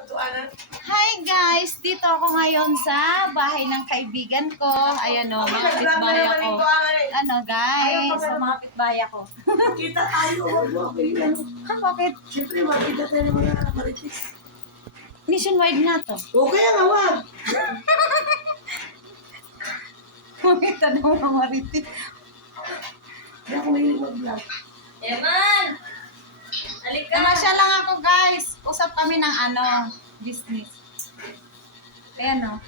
Hi guys! Dito ako ngayon sa bahay ng kaibigan ko. Ayan o, mga kapitbahay ako. Ano guys, sa mga kapitbahay ako. Kita tayo, huwag mo ako yung ano. Bakit? Siyempre, makita tayo ng mga maritis. Nationwide na to. O kaya nga, wag. Makita na mga maritis. Kaya ako mahilig mag-vlog. Eman! Halika! Namasya lang ako guys. Usap kami ng business. Ayan o.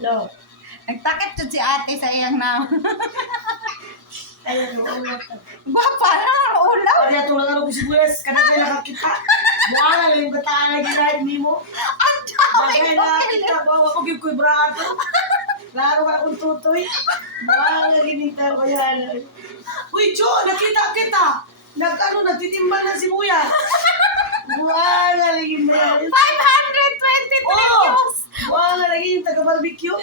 No. Nagtakip to si ate sa iyang na. Ayan, oo. Bapa na, ulaw. Kaya tulad ako si Buwes, kanagay nakakita. Buwan na lang yung bataan na ginahit ni mo. Ang dami Bagay ko. na kita, bawa ko yung kuy brato. Laro ka akong tutoy. Buwan na ginita ko yan. Uy, Jo, nakita kita. Nagtitimba na si Buya. Buwan na laging na. 523 Oh! views. Buwan na laging yung taga-barbecue.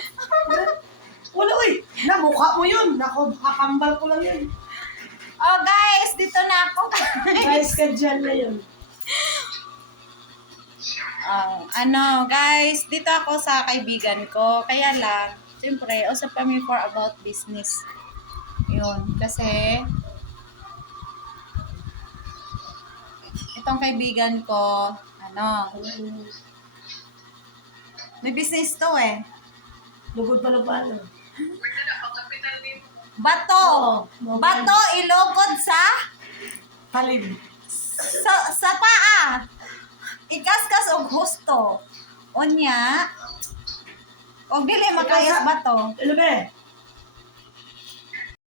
Wala, uy. Namukha mo yun. Nako, kakambal ko lang yun. Oh guys, dito na ako guys. Guys, ka dyan na yun. Guys, dito ako sa kaibigan ko. Kaya lang, siyempre, usap kami for about business. Yun, kasi itong kaibigan ko, may business to eh. Lugod pa lupalo. Bato! Oo. Bato, ilugod sa Talim. sa paa. Ikaskas og husto. Unya, og dili makayas bato. Ano ba?